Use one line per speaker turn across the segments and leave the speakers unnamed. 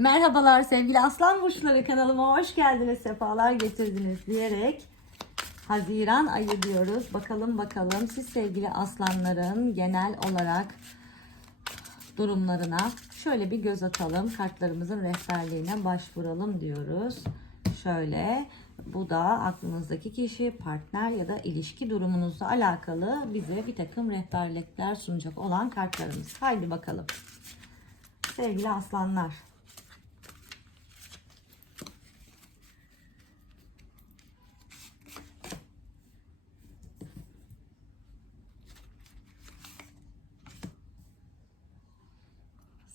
Merhabalar sevgili Aslan Burçları kanalıma hoş geldiniz, sefalar getirdiniz diyerek Haziran ayı diyoruz. Bakalım bakalım siz sevgili aslanların genel olarak durumlarına şöyle bir göz atalım. Kartlarımızın rehberliğine başvuralım diyoruz. Şöyle bu da aklınızdaki kişi, partner ya da ilişki durumunuzla alakalı bize bir takım rehberlikler sunacak olan kartlarımız. Haydi bakalım. Sevgili aslanlar.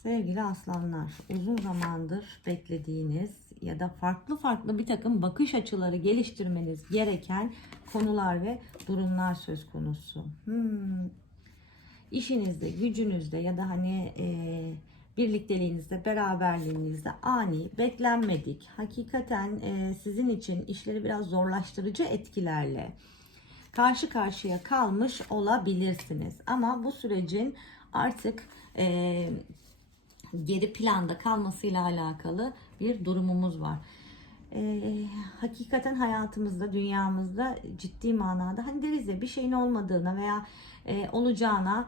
Sevgili aslanlar, uzun zamandır beklediğiniz ya da farklı farklı bir takım bakış açıları geliştirmeniz gereken konular ve durumlar söz konusu. Hmm. İşinizde, gücünüzde ya da hani e, birlikteliğinizde, beraberliğinizde ani, beklenmedik, hakikaten e, sizin için işleri biraz zorlaştırıcı etkilerle karşı karşıya kalmış olabilirsiniz. Ama bu sürecin artık e, geri planda kalmasıyla alakalı bir durumumuz var. Ee, hakikaten hayatımızda, dünyamızda ciddi manada hani deriz ya bir şeyin olmadığına veya e, olacağına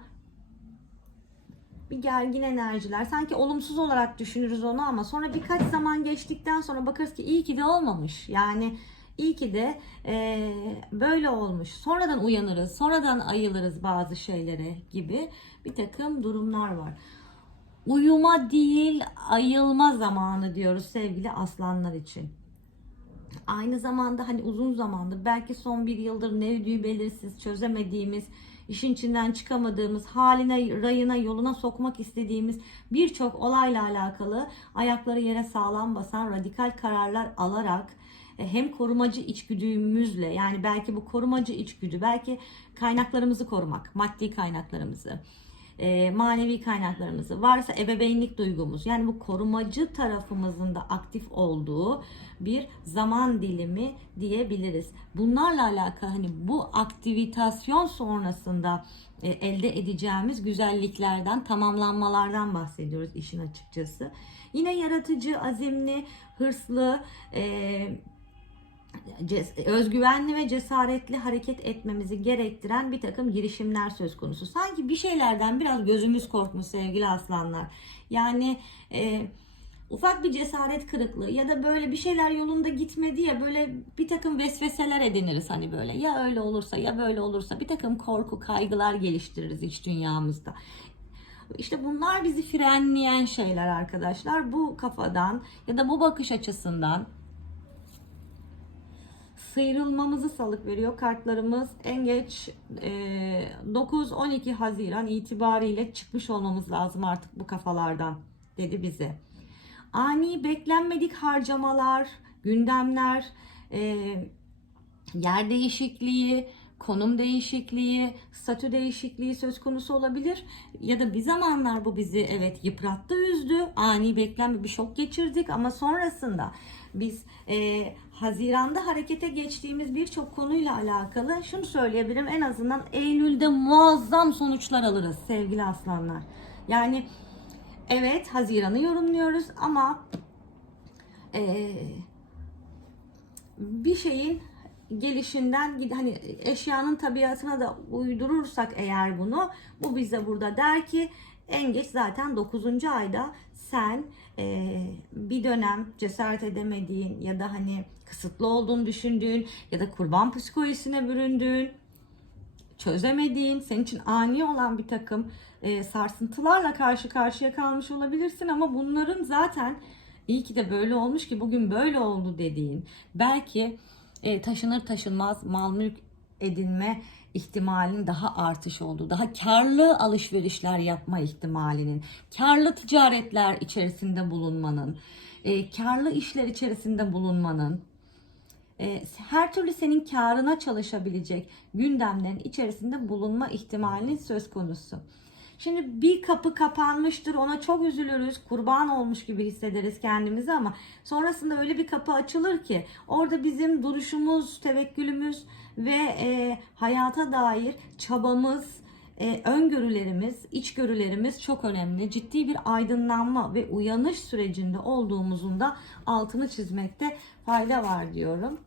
bir gergin enerjiler sanki olumsuz olarak düşünürüz onu ama sonra birkaç zaman geçtikten sonra bakarız ki iyi ki de olmamış. Yani iyi ki de e, böyle olmuş. Sonradan uyanırız, sonradan ayılırız bazı şeylere gibi bir takım durumlar var uyuma değil ayılma zamanı diyoruz sevgili aslanlar için. Aynı zamanda hani uzun zamandır belki son bir yıldır nevdüğü belirsiz çözemediğimiz işin içinden çıkamadığımız haline rayına yoluna sokmak istediğimiz birçok olayla alakalı ayakları yere sağlam basan radikal kararlar alarak e, hem korumacı içgüdümüzle yani belki bu korumacı içgüdü belki kaynaklarımızı korumak maddi kaynaklarımızı e, manevi kaynaklarımızı, varsa ebeveynlik duygumuz yani bu korumacı tarafımızın da aktif olduğu bir zaman dilimi diyebiliriz. Bunlarla alakalı hani bu aktivitasyon sonrasında e, elde edeceğimiz güzelliklerden, tamamlanmalardan bahsediyoruz işin açıkçası. Yine yaratıcı, azimli, hırslı, e, özgüvenli ve cesaretli hareket etmemizi gerektiren bir takım girişimler söz konusu. Sanki bir şeylerden biraz gözümüz korkmuş sevgili aslanlar. Yani e, ufak bir cesaret kırıklığı ya da böyle bir şeyler yolunda gitmedi ya böyle bir takım vesveseler ediniriz hani böyle ya öyle olursa ya böyle olursa bir takım korku kaygılar geliştiririz iç dünyamızda. İşte bunlar bizi frenleyen şeyler arkadaşlar. Bu kafadan ya da bu bakış açısından sıyrılmamızı salık veriyor. Kartlarımız en geç e, 9-12 Haziran itibariyle çıkmış olmamız lazım artık bu kafalardan dedi bize. Ani beklenmedik harcamalar, gündemler, e, yer değişikliği, konum değişikliği, statü değişikliği söz konusu olabilir. Ya da bir zamanlar bu bizi evet yıprattı, üzdü. Ani beklenmedik bir şok geçirdik ama sonrasında biz e, Haziran'da harekete geçtiğimiz birçok konuyla alakalı şunu söyleyebilirim. En azından Eylül'de muazzam sonuçlar alırız sevgili aslanlar. Yani evet Haziran'ı yorumluyoruz ama e, bir şeyin gelişinden hani eşyanın tabiatına da uydurursak eğer bunu bu bize burada der ki en geç zaten 9. ayda sen e, bir dönem cesaret edemediğin ya da hani kısıtlı olduğunu düşündüğün ya da kurban psikolojisine büründüğün çözemediğin, senin için ani olan bir takım e, sarsıntılarla karşı karşıya kalmış olabilirsin ama bunların zaten iyi ki de böyle olmuş ki bugün böyle oldu dediğin belki e, taşınır taşınmaz mal mülk edinme ihtimalinin daha artış olduğu, daha karlı alışverişler yapma ihtimalinin, karlı ticaretler içerisinde bulunmanın, e, karlı işler içerisinde bulunmanın, e, her türlü senin karına çalışabilecek gündemlerin içerisinde bulunma ihtimalinin söz konusu. Şimdi bir kapı kapanmıştır ona çok üzülürüz kurban olmuş gibi hissederiz kendimizi ama sonrasında öyle bir kapı açılır ki orada bizim duruşumuz, tevekkülümüz ve e, hayata dair çabamız, e, öngörülerimiz, içgörülerimiz çok önemli. Ciddi bir aydınlanma ve uyanış sürecinde olduğumuzun da altını çizmekte fayda var diyorum.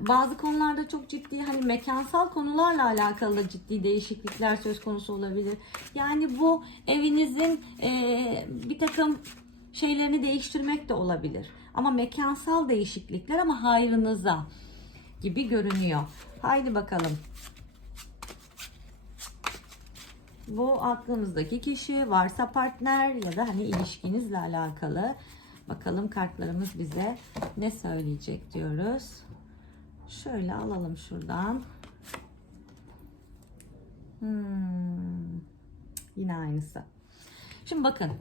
Bazı konularda çok ciddi hani mekansal konularla alakalı ciddi değişiklikler söz konusu olabilir. Yani bu evinizin e, bir takım şeylerini değiştirmek de olabilir. Ama mekansal değişiklikler ama hayrınıza gibi görünüyor. Haydi bakalım. Bu aklınızdaki kişi varsa partner ya da hani ilişkinizle alakalı. Bakalım kartlarımız bize ne söyleyecek diyoruz. Şöyle alalım şuradan. Hmm. Yine aynısı. Şimdi bakın.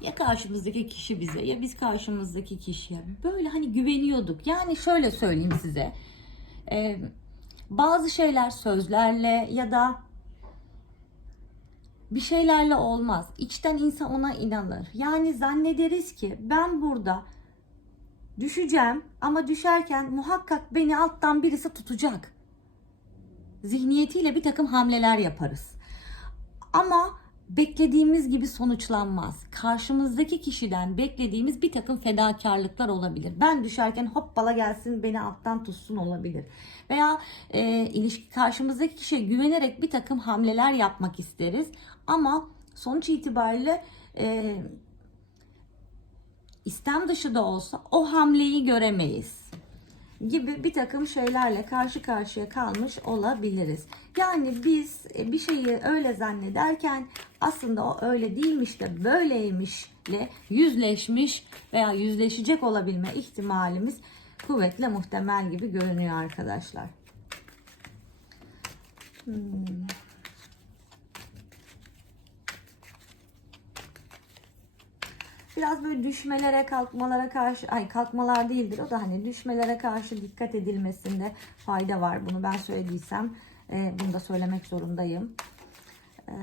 Ya karşımızdaki kişi bize ya biz karşımızdaki kişiye böyle hani güveniyorduk. Yani şöyle söyleyeyim size. Ee, bazı şeyler sözlerle ya da bir şeylerle olmaz. İçten insan ona inanır. Yani zannederiz ki ben burada düşeceğim ama düşerken muhakkak beni alttan birisi tutacak. Zihniyetiyle bir takım hamleler yaparız. Ama beklediğimiz gibi sonuçlanmaz. Karşımızdaki kişiden beklediğimiz bir takım fedakarlıklar olabilir. Ben düşerken hoppala gelsin beni alttan tutsun olabilir. Veya e, ilişki karşımızdaki kişiye güvenerek bir takım hamleler yapmak isteriz. Ama sonuç itibariyle e, istem dışı da olsa o hamleyi göremeyiz gibi bir takım şeylerle karşı karşıya kalmış olabiliriz. Yani biz e, bir şeyi öyle zannederken aslında o öyle değilmiş de böyleymişle yüzleşmiş veya yüzleşecek olabilme ihtimalimiz kuvvetle muhtemel gibi görünüyor arkadaşlar. Hmm. Biraz böyle düşmelere kalkmalara karşı ay kalkmalar değildir o da hani düşmelere karşı dikkat edilmesinde fayda var. Bunu ben söylediysem e, bunu da söylemek zorundayım. E,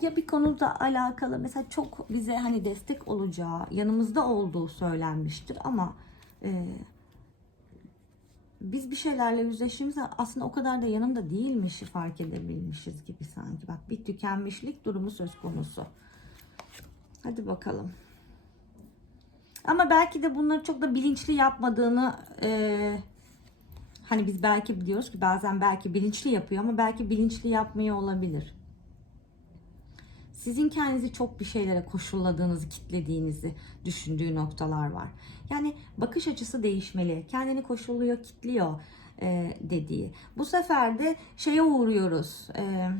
ya bir konuda alakalı mesela çok bize hani destek olacağı yanımızda olduğu söylenmiştir ama e, biz bir şeylerle yüzleştiğimizde aslında o kadar da yanımda değilmiş fark edebilmişiz gibi sanki. Bak bir tükenmişlik durumu söz konusu. Hadi bakalım. Ama belki de bunları çok da bilinçli yapmadığını e, hani biz belki diyoruz ki bazen belki bilinçli yapıyor ama belki bilinçli yapmıyor olabilir. Sizin kendinizi çok bir şeylere koşulladığınızı, kitlediğinizi düşündüğü noktalar var. Yani bakış açısı değişmeli. Kendini koşulluyor, kitliyor e, dediği. Bu sefer de şeye uğruyoruz. E,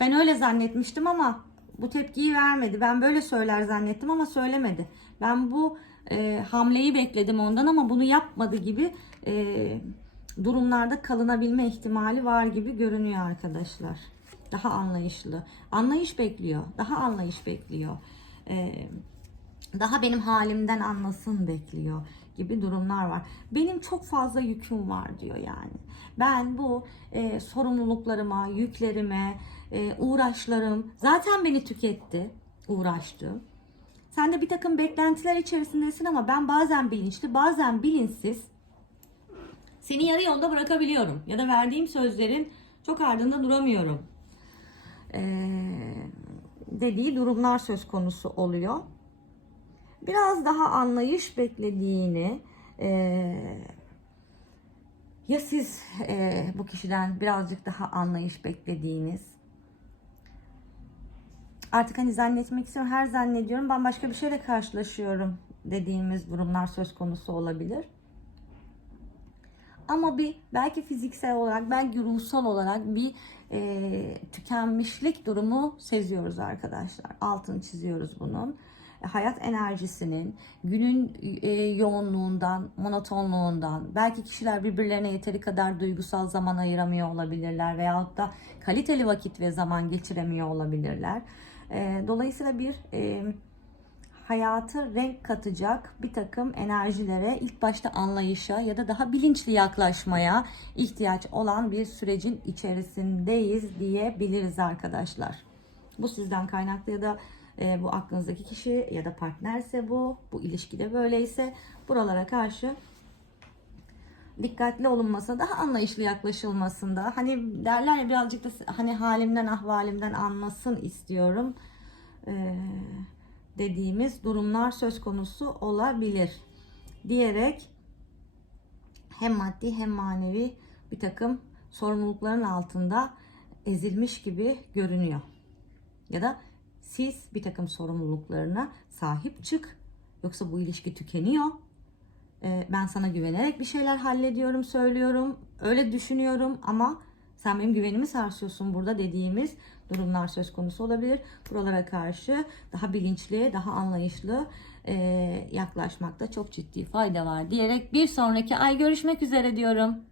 ben öyle zannetmiştim ama bu tepkiyi vermedi. Ben böyle söyler zannettim ama söylemedi. Ben bu e, hamleyi bekledim ondan ama bunu yapmadı gibi e, durumlarda kalınabilme ihtimali var gibi görünüyor arkadaşlar. Daha anlayışlı. Anlayış bekliyor. Daha anlayış bekliyor. Ee, daha benim halimden anlasın bekliyor gibi durumlar var. Benim çok fazla yüküm var diyor yani. Ben bu e, sorumluluklarıma, yüklerime, e, uğraşlarım zaten beni tüketti, uğraştı. Sen de bir takım beklentiler içerisindesin ama ben bazen bilinçli, bazen bilinçsiz seni yarı yolda bırakabiliyorum. Ya da verdiğim sözlerin çok ardında duramıyorum dediği durumlar söz konusu oluyor. Biraz daha anlayış beklediğini ya siz bu kişiden birazcık daha anlayış beklediğiniz artık hani zannetmek istiyorum her zannediyorum ben başka bir şeyle karşılaşıyorum dediğimiz durumlar söz konusu olabilir. Ama bir belki fiziksel olarak belki ruhsal olarak bir e, tükenmişlik durumu seziyoruz arkadaşlar. Altını çiziyoruz bunun. Hayat enerjisinin, günün e, yoğunluğundan, monotonluğundan, belki kişiler birbirlerine yeteri kadar duygusal zaman ayıramıyor olabilirler veyahut da kaliteli vakit ve zaman geçiremiyor olabilirler. E, dolayısıyla bir e, hayatı renk katacak bir takım enerjilere ilk başta anlayışa ya da daha bilinçli yaklaşmaya ihtiyaç olan bir sürecin içerisindeyiz diyebiliriz arkadaşlar. Bu sizden kaynaklı ya da e, bu aklınızdaki kişi ya da partnerse bu, bu ilişkide böyleyse buralara karşı dikkatli olunmasında, daha anlayışlı yaklaşılmasında. Hani derler ya birazcık da hani halimden ahvalimden anlasın istiyorum. Ee, dediğimiz durumlar söz konusu olabilir. Diyerek hem maddi hem manevi bir takım sorumlulukların altında ezilmiş gibi görünüyor. Ya da siz bir takım sorumluluklarına sahip çık. Yoksa bu ilişki tükeniyor. Ee, ben sana güvenerek bir şeyler hallediyorum, söylüyorum. Öyle düşünüyorum ama sen benim güvenimi sarsıyorsun burada dediğimiz durumlar söz konusu olabilir. Buralara karşı daha bilinçli, daha anlayışlı e, yaklaşmakta çok ciddi fayda var diyerek bir sonraki ay görüşmek üzere diyorum.